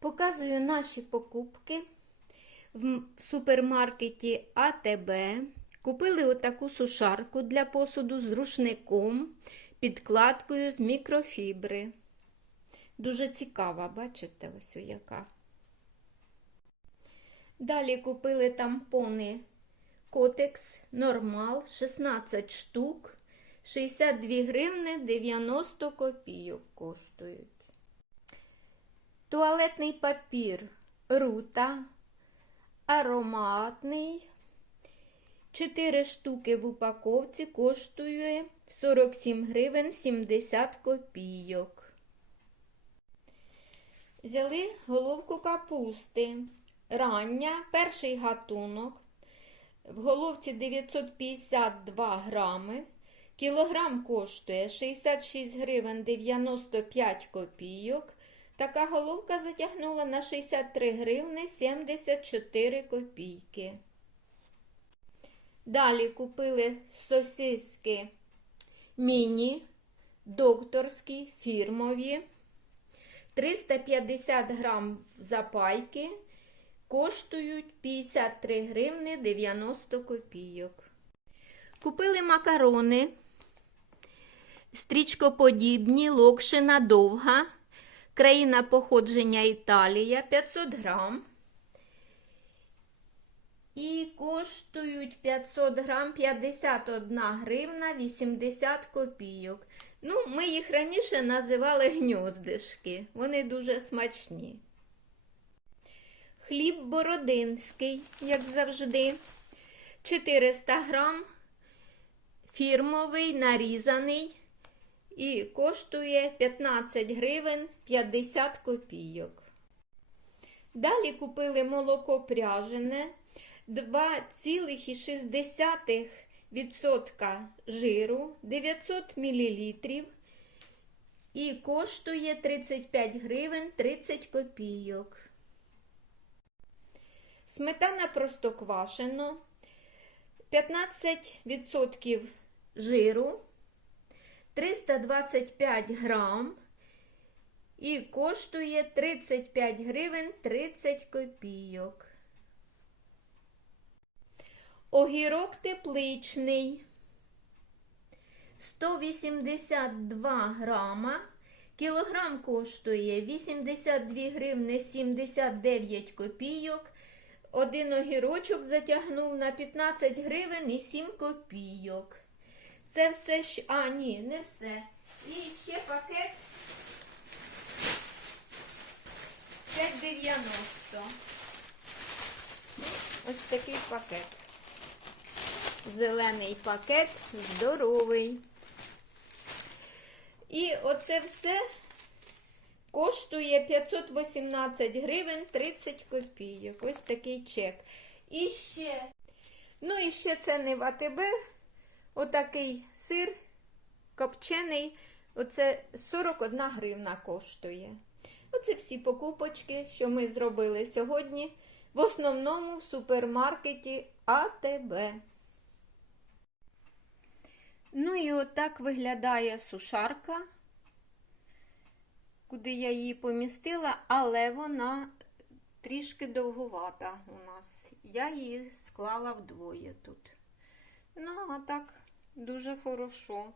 Показую наші покупки в супермаркеті АТБ. Купили отаку сушарку для посуду з рушником, підкладкою з мікрофібри. Дуже цікава, бачите, ось яка. Далі купили тампони Котекс Нормал 16 штук, 62 гривни 90 копійок коштують. Туалетний папір Рута, ароматний. 4 штуки в упаковці коштує 47 гривень 70 копійок. Взяли головку капусти. Рання, перший гатунок. В головці 952 грами. Кілограм коштує 66 гривень 95 копійок. Така головка затягнула на 63 гривни 74 копійки. Далі купили сосиски міні, докторські, фірмові. 350 грам запайки коштують 53 гривни 90 копійок. Купили макарони, стрічкоподібні, локшина довга, країна походження Італія 500 грам. І коштують 500 грам 51 гривна 80 копійок. Ну, ми їх раніше називали гньоздишки. Вони дуже смачні. Хліб бородинський, як завжди. 400 грам. Фірмовий, нарізаний. І коштує 15 гривень 50 копійок. Далі купили молоко пряжене 2,6% жиру 900 мл і коштує 35 гривень 30 копійок. Сметана простоквашино 15% жиру 325 грам і коштує 35 гривень 30 копійок. Огірок тепличний 182 грама. Кілограм коштує 82 гривни 79 копійок. Один огірочок затягнув на 15 гривень і 7 копійок. Це все, що... А, ні, не все. І ще пакет 5,90. Ось такий пакет. Зелений пакет, здоровий. І оце все коштує 518 гривень 30 копійок. Ось такий чек. І ще, ну і ще це не в АТБ. Отакий сир копчений. Оце 41 гривна коштує. Оце всі покупочки, що ми зробили сьогодні. В основному в супермаркеті АТБ. Ну і отак виглядає сушарка, куди я її помістила, але вона трішки довгувата у нас. Я її склала вдвоє тут. Ну, а так дуже хорошо.